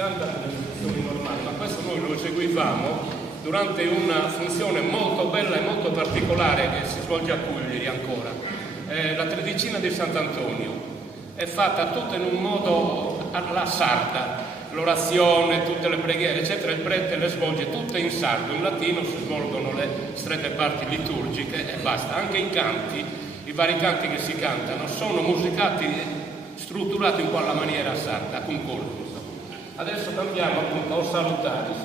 canta nelle istituzioni normali, ma questo noi lo eseguivamo durante una funzione molto bella e molto particolare che si svolge a Cagliari ancora. La tredicina di Sant'Antonio è fatta tutta in un modo alla sarda, l'orazione, tutte le preghiere, eccetera, il prete le svolge tutte in sardo, in latino si svolgono le strette parti liturgiche e basta. Anche i canti, i vari canti che si cantano, sono musicati, strutturati un po' alla maniera sarda, con colpo. Adesso cambiamo appunto a Salutaris.